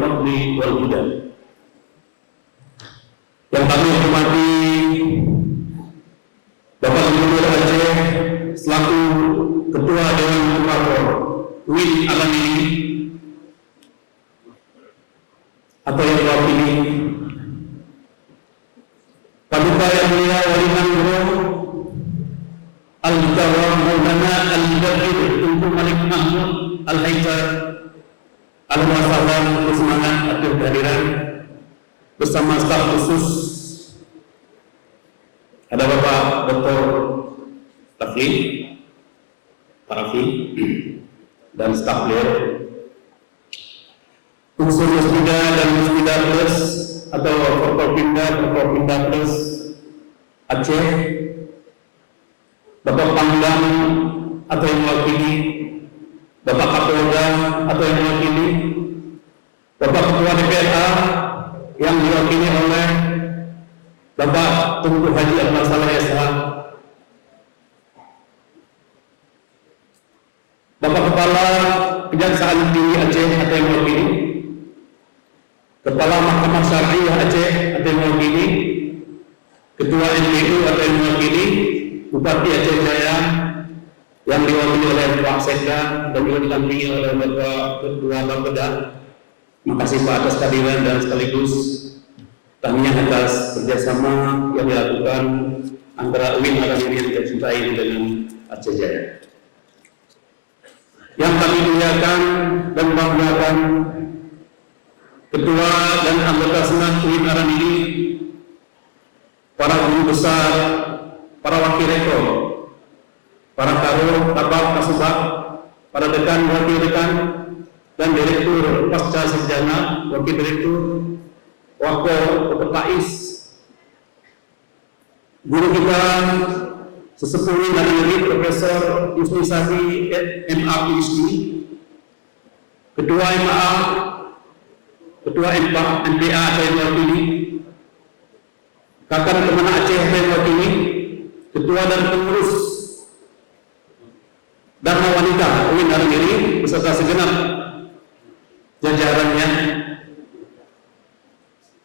fadli wal huda. Yang kami hormati Bapak Gubernur Aceh selaku Ketua Dewan Kurator UIN Al-Amili atau yang diwakili Paduka Yang Mulia Wali Manggoro Al-Mutawar Maulana Al-Mudabbir Tunku Malik Mahmud Al-Haidar Al-Wasalam bersemangat atur kehadiran bersama staf khusus. Ada Bapak Dr. Tafli Parafi dan staf beliau, unsur Musbida dan Musbida Plus atau Forkopimda Plus Aceh, Bapak Pangdam atau yang mewakili, Bapak Kapolda atau yang mewakili, Bapak Ketua DPRA yang diwakili oleh Bapak Tunku Haji Ahmad Saleh SH, Bapak Kepala Kejaksaan Tinggi Aceh atau yang mewakili, Kepala Mahkamah Syariah Aceh atau yang mewakili, Ketua NPU atau yang mewakili, Bupati Aceh Jaya yang diwakili oleh Pak Sekda dan juga didampingi oleh Bapak Ketua Bapeda. Terima kasih Pak atas kehadiran dan sekaligus tahniah atas kerjasama yang dilakukan antara UIN Al-Amili yang kita cintai dengan Aceh Jaya. Yang kami muliakan dan banggakan Ketua dan anggota Senat UIN Al-Amili, para guru besar, para wakil rektor, para karo, tabak, kasubag, para dekan, wakil dekan, dan direktur pasca sarjana, wakil direktur, wakil pepetais, guru kita sesepuh dan murid Profesor Yusni Sari MA PhD, Ketua MA, Ketua MPA atau yang mewakili, Kakak Kemenang Aceh atau yang mewakili, Ketua dan pengurus Dharma Wanita UIN Al-Amili beserta segenap jajarannya,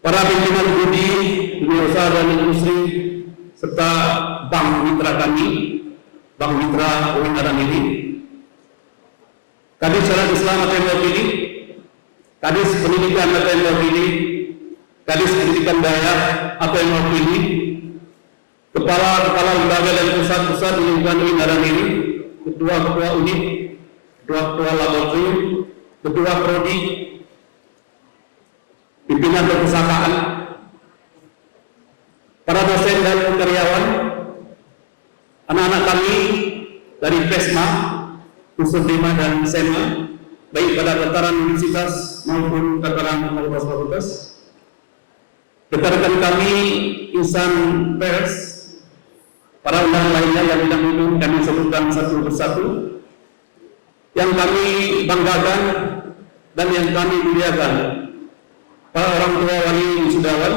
para pimpinan budi, dunia usaha dan industri, serta bank mitra kami, bank mitra UIN Al-Amili, Kadis Syariat Islam atau yang mewakili, Kadis Pendidikan atau yang mewakili, Kadis Pendidikan Daerah atau yang mewakili, kepala lembaga dan pusat-pusat di lingkungan UIN Al-Amili, ketua-ketua unit, ketua-ketua laboratorium, ketua prodi, pimpinan perpustakaan, para dosen dan karyawan, anak-anak kami dari PESMA, unsur 5 dan SMA, baik pada tataran universitas maupun tataran fakultas, rekan-rekan kami insan pers, para undangan lainnya yang tidak minum kami sebutkan satu persatu, yang kami banggakan dan yang kami muliakan, para orang tua wali wisudawan,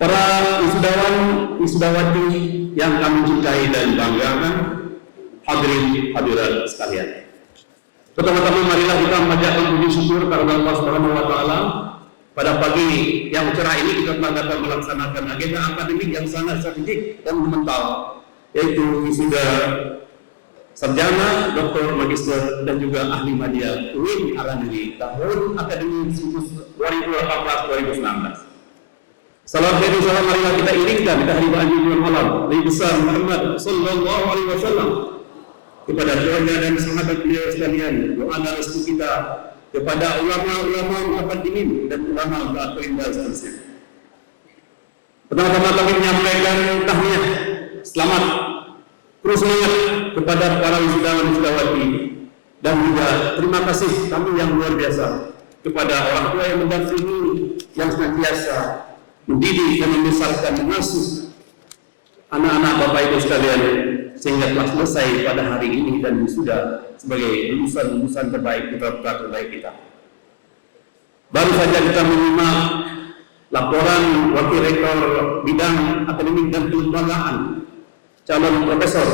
para wisudawan wisudawati yang kami cintai dan banggakan, hadirin hadirat sekalian. Pertama-tama marilah kita memanjatkan puji syukur kepada Allah Subhanahu wa taala. Pada pagi yang cerah ini kita telah dapat melaksanakan agenda akademik yang sangat strategik dan monumental, yaitu wisuda sarjana, doktor, magister, dan juga ahli media UIN Al-Amili tahun akademik 2018-2019. Salam dan salam marilah kita iringkan kehadiran bulan malam Nabi besar Muhammad sallallahu alaihi wasallam kepada keluarga dan sahabat beliau sekalian, doa dan restu kita kepada ulama-ulama muhafadzin dan ulama mu'taqirin dan seterusnya. Pertama-tama kami menyampaikan tahniah, selamat, terus semangat kepada para wisudawan wisudawati, dan juga terima kasih kami yang luar biasa kepada orang tua yang mendampingi, yang senantiasa mendidik dan membesarkan, mengasuh anak-anak Bapak Ibu sekalian sehingga telah selesai pada hari ini dan sudah sebagai lulusan-lulusan terbaik, putra-putra terbaik kita. Baru saja kita menyimak laporan Wakil Rektor Bidang Akademik dan Kelembagaan calon Profesor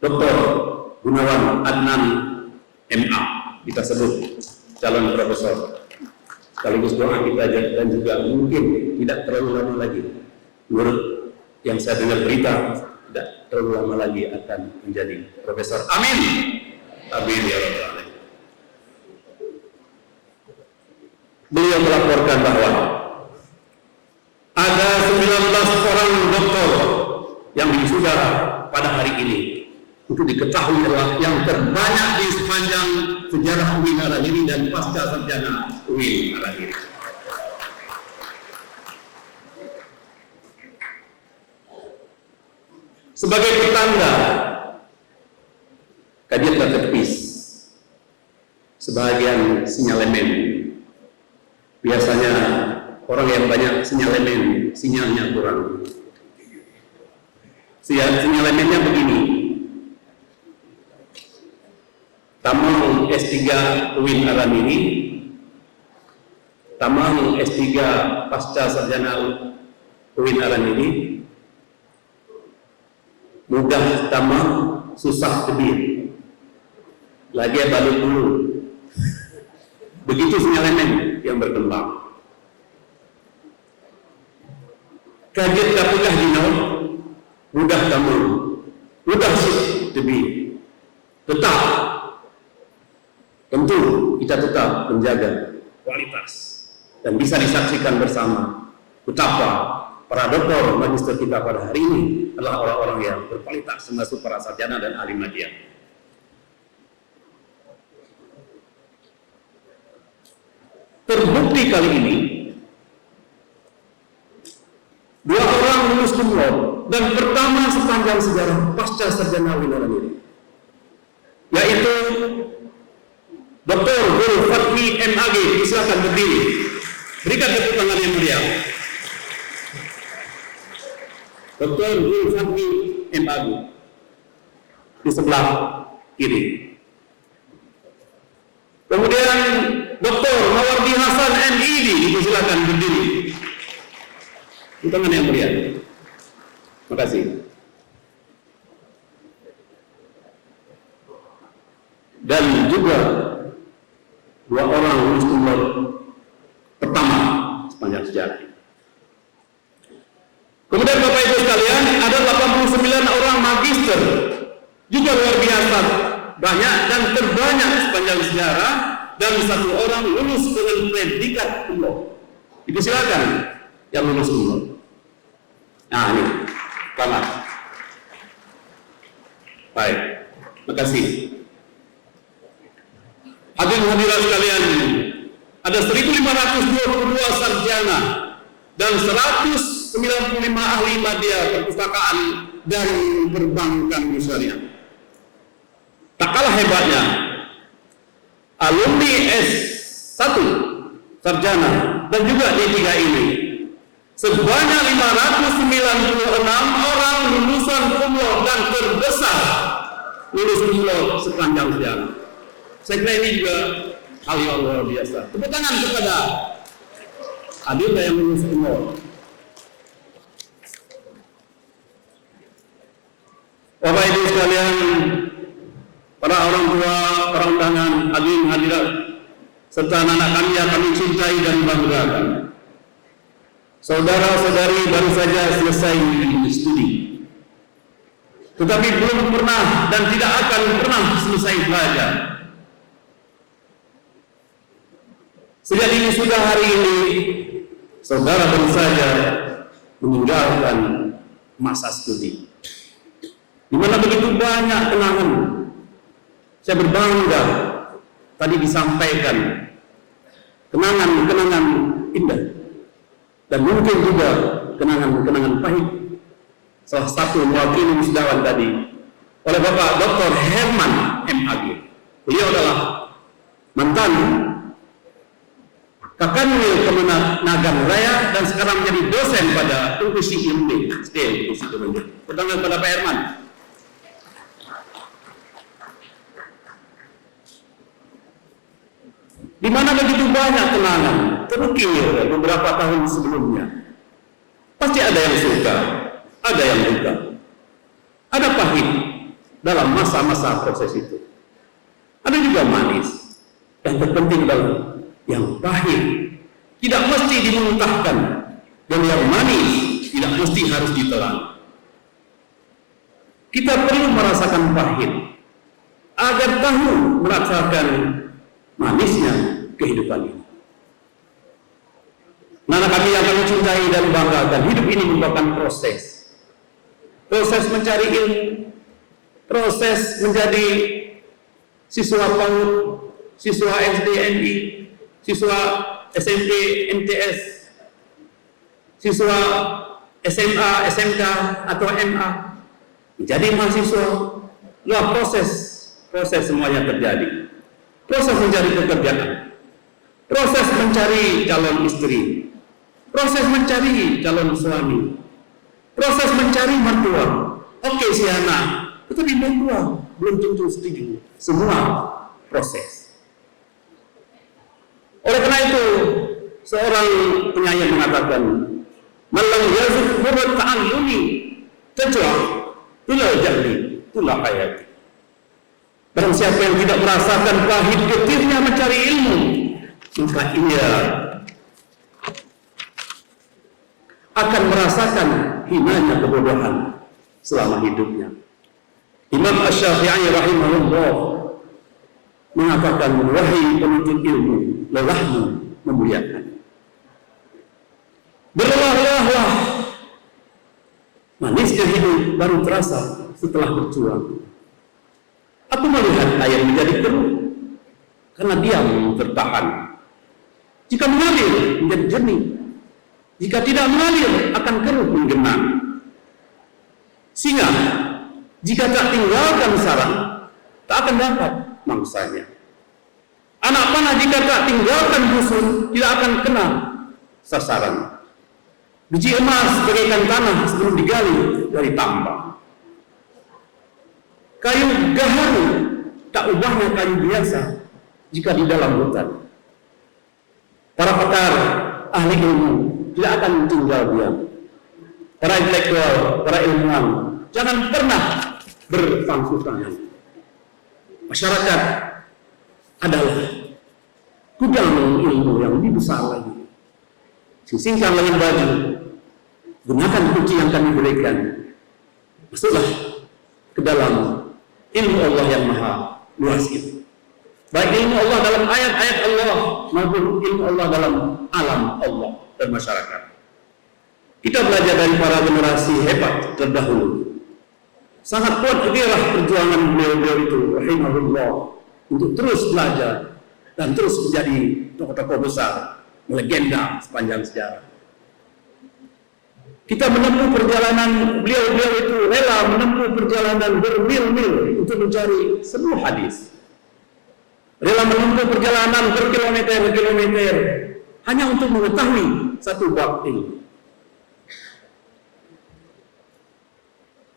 Dr. Gunawan Adnan MA kita sebut. calon profesor. Sekaligus doa kita dan juga mungkin tidak terlalu lama lagi. Menurut yang saya dengar berita, tidak terlalu lama lagi akan menjadi profesor. Amin. Amin ya rabbal alamin. Beliau melaporkan bahwa ada 19 orang doktor yang wisuda pada hari ini. Untuk diketahui adalah yang terbanyak di sepanjang sejarah UIN Arahiri dan pasca sarjana UIN Arahiri. Sebagai pertanda, kajian tertepis, sebagian sinyalemen. Biasanya orang yang banyak sinyalemen, sinyalnya kurang. Sinyalemennya begini. Tamang S3 UIN Arahiri, tamang S3 pasca sarjana UIN Arahiri, mudah tamang, susah tebir. Lagi balik dulu. Begitu sinyalemen yang berkembang. Kajian kapukah dino, mudah tamang, mudah tebir. Tetap tentu kita tetap menjaga kualitas dan bisa disaksikan bersama betapa para doktor magister kita pada hari ini adalah orang-orang yang berkualitas, termasuk para sarjana dan ahli media. Terbukti kali ini 2 orang lulus cum laude dan pertama sepanjang sejarah pasca sarjana UIN Arahiri, yaitu Dr. Guru Fatmi MAG. Silakan berdiri. Berikan tepuk tangan yang mulia. Dr. Guru Fatmi MAG di sebelah kiri. Kemudian Dr. Mawardi Hasan MID. Silakan berdiri. Tepuk tangan yang mulia. Terima kasih. Dan juga 2 orang lulus cum laude pertama sepanjang sejarah. Kemudian Bapak Ibu sekalian, ada 89 orang magister, juga luar biasa banyak dan terbanyak sepanjang sejarah, dan 1 orang lulus dengan predikat cum laude. Dipersilakan yang lulus cum laude. Nah ini, selamat. Baik, terima kasih. Hadirin hadirat sekalian, ada 1.522 sarjana dan 195 ahli media perpustakaan dan perbankan syariah. Tak kalah hebatnya, alumni S1 sarjana dan juga D3 ini sebanyak 596 orang lulusan cum laude dan terbesar lulus cum laude sepanjang sejarah. Saya kira ini juga hal yang luar biasa. Tepuk tangan kepada adinda yang lulus cum laude. Bapak Ibu sekalian, para orang tua, para undangan, hadirin hadirat, serta anak-anak kami yang kami cintai dan banggakan. Saudara-saudari baru saja selesai studi, tetapi belum pernah dan tidak akan pernah selesai belajar. Sejak ini sudah hari ini, saudara baru saja meninggalkan masa studi, di mana begitu banyak kenangan. Saya berbangga tadi disampaikan kenangan-kenangan indah dan mungkin juga kenangan-kenangan pahit. Salah satu mewakili wisudawan tadi oleh Bapak Dr. Herman MAG. Beliau adalah mantan Kakanwil Kemenag Nagan Raya dan sekarang menjadi dosen pada Institusi Ilmu Institusi Ilmu. Pertama kepada Pak Herman. Di mana begitu banyak kenangan terukir beberapa tahun sebelumnya. Pasti ada yang suka, ada yang duka, ada pahit dalam masa-masa proses itu. Ada juga manis. Dan terpenting adalah yang pahit tidak mesti dimuntahkan, dan yang manis tidak mesti harus ditelan. Kita perlu merasakan pahit agar tahu merasakan manisnya kehidupan ini. Nana kami yang kami cintai dan banggakan, hidup ini merupakan proses mencari ilmu, proses menjadi siswa PAUD, siswa SD MI, siswa SMP MTS, siswa SMA, SMK atau MA, menjadi mahasiswa. Proses semuanya terjadi. Proses mencari pekerjaan, proses mencari calon istri, proses mencari calon suami, proses mencari mertua. Oke, si anak, tetapi mertua belum tentu setuju. Semua proses. Oleh karena itu, seorang penyair mengatakan, "Malam yazuk murid ta'allumi tajwa ila jahli ila hayati." Barang siapa yang tidak merasakan pahit getirnya mencari ilmu, maka ia akan merasakan hinanya kebodohan selama hidupnya. Imam Asy-Syafi'i rahimahullah mengatakan, "Wahai penuntut ilmu, lelahmu memuliakan. Berlelah-lelahlah. Manisnya hidup baru terasa setelah berjuang. Aku melihat air menjadi keruh karena diam tertahan. Jika mengalir menjadi jernih, jika tidak mengalir akan keruh menggenang. Singa jika tak tinggalkan sarang, tak akan dapat mangsanya. Anak panah jika tak tinggalkan musuh, tidak akan kena sasaran. Biji emas bagaikan tanah sebelum digali dari tambang. Kayu gaharu tak ubahnya kayu biasa jika di dalam hutan. Para pakar, ahli ilmu tidak akan tinggal diam. Para intelektual, para ilmuwan jangan pernah berpangku tangan. Masyarakat adalah gudang ilmu yang lebih besar lagi. Singkirkan lengan baju, gunakan kunci yang kami berikan, masuklah ke dalam ilmu Allah yang maha luas itu. Baik ilmu Allah dalam ayat-ayat Allah maupun ilmu Allah dalam alam Allah dan masyarakat. Kita belajar dari para generasi hebat terdahulu. Sangat kuat gairah perjuangan beliau-beliau itu rahimahullah untuk terus belajar dan terus menjadi tokoh-tokoh besar, legenda sepanjang sejarah. Kita menempuh perjalanan beliau-beliau itu, rela menempuh perjalanan bermil-mil untuk mencari sebuah hadis. Rela menempuh perjalanan berkilometer-kilometer hanya untuk mengetahui satu bab ilmu.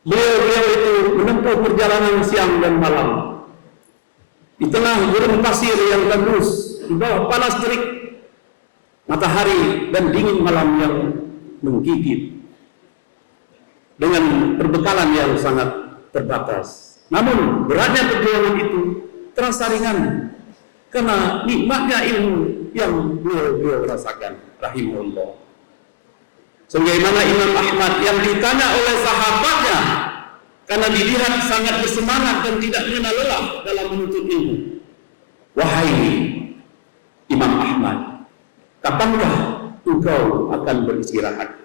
Beliau-beliau itu menempuh perjalanan siang dan malam di tengah gurun pasir yang tandus, di bawah panas terik matahari dan dingin malam yang menggigit, dengan perbekalan yang sangat terbatas. Namun beratnya perjuangan itu terasa ringan karena nikmatnya ilmu yang beliau rasakan rahimahullah. Sebagaimana Imam Ahmad yang ditanya oleh sahabatnya karena dilihat sangat bersemangat dan tidak mengenal lelah dalam menuntut ilmu. "Wahai Imam Ahmad, kapankah engkau akan beristirahat?"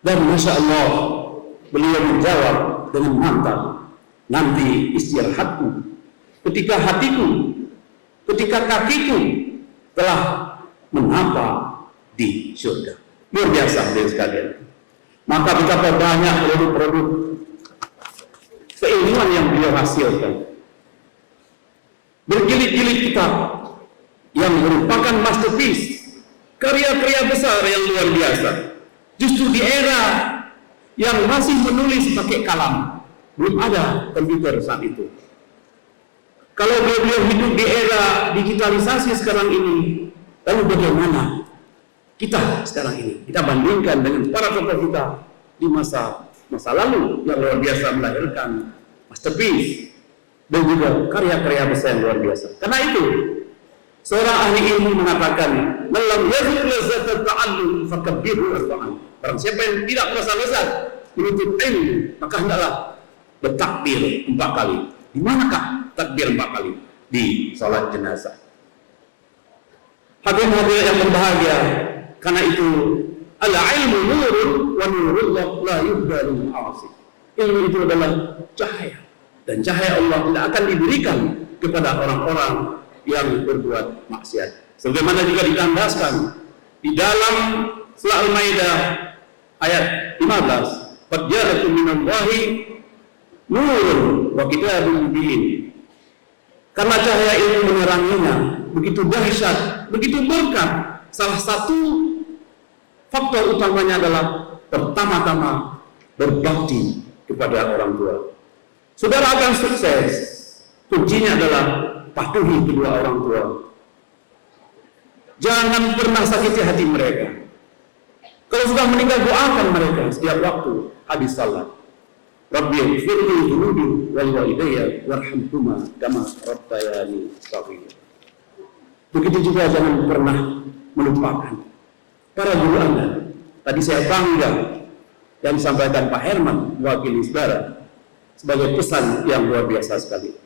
Dan Masya Allah, beliau menjawab dengan mantap, "Nanti istirahatku ketika hatiku, ketika kakiku telah menapa di surga." Luar biasa beliau sekalian. Maka betapa banyak produk-produk keilmuan yang beliau hasilkan. Berjilid-jilid kitab yang merupakan masterpiece, karya-karya besar yang luar biasa. Justru di era yang masih menulis pakai kalam, belum ada komputer saat itu. Kalau beliau hidup di era digitalisasi sekarang ini, lalu bagaimana kita sekarang ini? Kita bandingkan dengan para tokoh kita di masa lalu yang luar biasa melahirkan masterpiece dan juga karya-karya besar yang luar biasa. Karena itu seorang ahli ilmu mengatakan, "Lam yazid lazzata ta'allum fakabbiru arba'an." Barang siapa yang tidak merasa lezat menuntut ilmu, maka hendaklah bertakbir 4 kali. Di manakah takbir 4 kali? Di salat jenazah. Hadirin yang berbahagia, karena itu al-ilmu nurun wa nurullah la yuhdalu al-'asi. Ilmu itu adalah cahaya, dan cahaya Allah tidak akan diberikan kepada orang-orang yang berbuat maksiat. Sebagaimana juga ditandaskan di dalam surah Al-Maidah ayat 15, "Qad ja'akum minallahi nurun wa kitabun mubin." Karena cahaya ilmu meneranginya begitu dahsyat, begitu berkah. Salah satu faktor utamanya adalah pertama-tama berbakti kepada orang tua. Saudara akan sukses, kuncinya adalah patuhi kedua orang tua. Jangan pernah sakiti hati mereka. Kalau sudah meninggal, doakan mereka setiap waktu habis salat. Rabbi ighfirli dhunubi wal walidayya warhamhuma kama rabbayani shaghira. Begitu juga jangan pernah melupakan para guru Anda. Tadi saya bangga yang disampaikan Pak Herman mewakili saudara sebagai pesan yang luar biasa sekali.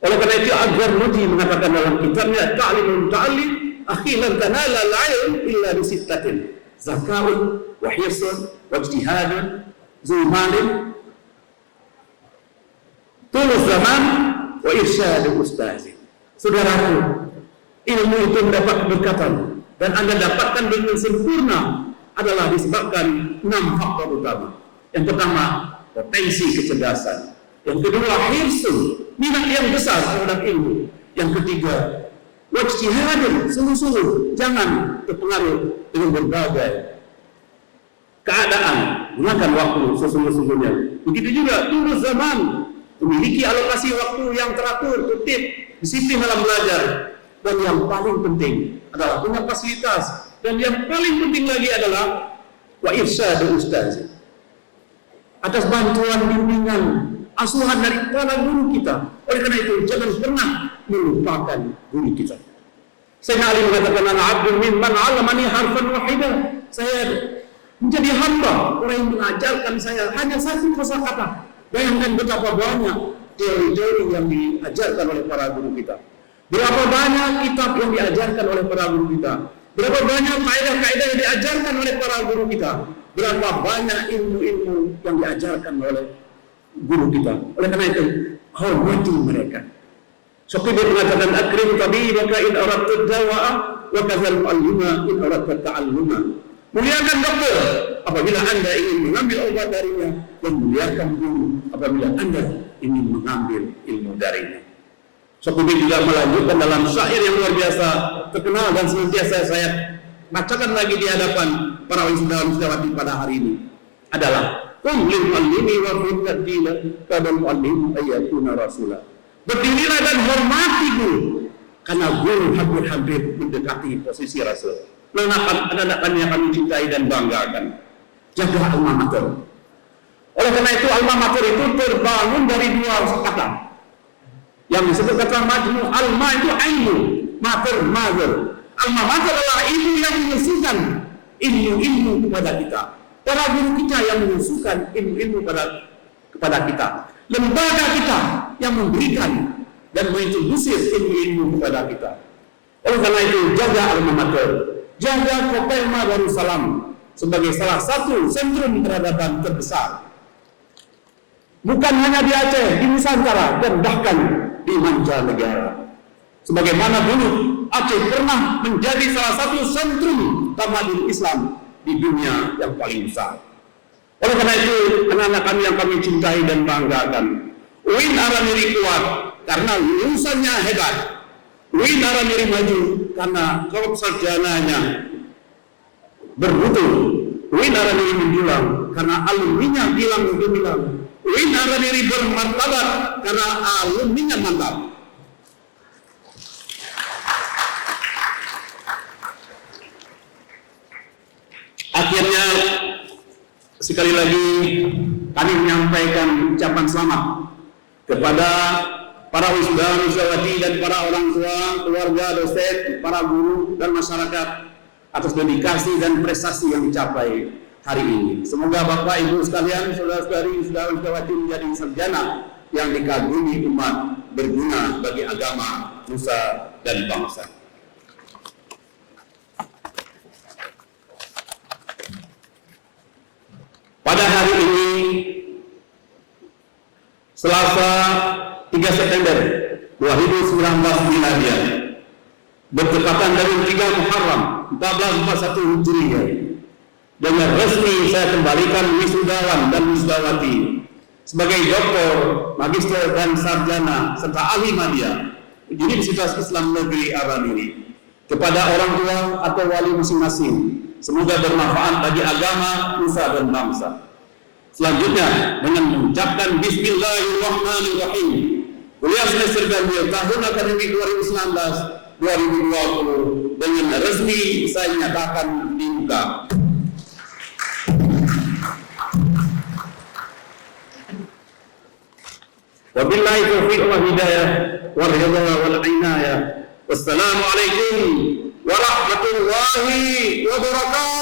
Oleh karena itu Al-Gharnudi mengatakan dalam kitabnya Ta'limul Muta'allim, akhilan tanala al-'ilm illa bi sittatin, zaka'un wa hirsun wa ijtihadun zulmalin tulus zaman wa irsyadu ustazin. Saudaraku, ilmu itu mendapat keberkatan dan Anda dapatkan dengan sempurna adalah disebabkan 6 faktor utama. Yang pertama, potensi kecerdasan. Yang kedua, hirsun, minat yang besar terhadap ilmu. Yang ketiga, wajtihadun, sungguh-sungguh jangan terpengaruh dengan berbagai keadaan, gunakan waktu sesungguh-sungguhnya. Begitu juga tulus zaman, memiliki alokasi waktu yang teratur, tertib, disiplin dalam belajar. Dan yang paling penting adalah punya fasilitas. Dan yang paling penting lagi adalah wa irsyadu ustaz. Atas bantuan bimbingan, asuhan dari para guru kita. Oleh karena itu jangan pernah melupakan guru kita. Sayyidina Ali mengatakan, "Ana 'abdun mimman 'allamani harfan wahidah." Saya menjadi hamba orang yang mengajarkan saya hanya satu kosakata. Bayangkan betapa banyak teori-teori yang diajarkan oleh para guru kita. Berapa banyak kitab yang diajarkan oleh para guru kita. Berapa banyak kaidah-kaidah yang diajarkan oleh para guru kita. Berapa banyak ilmu-ilmu yang diajarkan oleh guru kita. Oleh karena itu, hormati mereka. Syukibir mengatakan, "Akrim tabibaka in aradta dawa'a wa kadzal mu'allima in aradta ta'alluma." Muliakan dokter apabila Anda ingin mengambil obat darinya, dan muliakan guru apabila Anda ingin mengambil ilmu darinya. Syukibir juga melanjutkan dalam syair yang luar biasa terkenal dan senantiasa saya bacakan lagi di hadapan para wisdawati pada hari ini adalah, "Qum lil mu'allimi wa khudh dina kadal mu'allim ayatuna rasula." Berdirilah dan hormati guru, karena guru hampir-hampir mendekati posisi rasul. Anak-anak yang kami cintai dan banggakan. Jaga alma mater. Oleh karena itu alma mater itu terbangun dari 2 kata. Yang disebut kata majmu. Alma itu ilmu, mater mother. Alma mater adalah ilmu yang menyusukan ilmu-ilmu kepada kita. Para guru kita yang menyusukan ilmu-ilmu kepada kita. Lembaga kita yang memberikan dan mengintrodusir ilmu-ilmu kepada kita. Oleh karena itu jaga alma mater, jaga Kopelma Darussalam sebagai salah satu sentrum peradaban terbesar. Bukan hanya di Aceh, di Nusantara, dan bahkan di mancanegara. Sebagaimana dulu Aceh pernah menjadi salah satu sentrum tamadun Islam di dunia yang paling besar. Oleh karena itu, anak-anak kami yang kami cintai dan banggakan, UIN Araniri kuat karena lulusannya hebat. UIN Araniri maju karena sarjananya bermutu. UIN Araniri menjulang karena alumninya bilang gemilang. UIN Araniri bermartabat karena alumninya mantap. Akhirnya sekali lagi kami menyampaikan ucapan selamat kepada para wisudawan-wisudawati dan para orang tua, keluarga, dosen, para guru dan masyarakat atas dedikasi dan prestasi yang dicapai hari ini. Semoga Bapak Ibu sekalian, saudara-saudari, wisudawan-wisudawati menjadi sarjana yang dikagumi umat, berguna bagi agama, nusa dan bangsa. Pada hari ini, Selasa 3 September 2019 Miladiah, bertepatan dengan 3 Muharram 1441 Hijriah, dengan resmi saya kembalikan wisudawan dan wisudawati sebagai doktor, magister dan sarjana serta ahli media Universitas Islam Negeri Aran ini kepada orang tua atau wali masing-masing. Semoga bermanfaat bagi agama, nusa dan bangsa. Selanjutnya dengan mengucapkan Bismillahirrahmanirrahim. Kuliah semester ganjil tahun akademik 2019-2020 dengan resmi saya nyatakan dibuka. Wabillahi taufiq wal hidayah wal ridha wal inayah. Wassalamualaikum warahmatullahi wabarakatuh.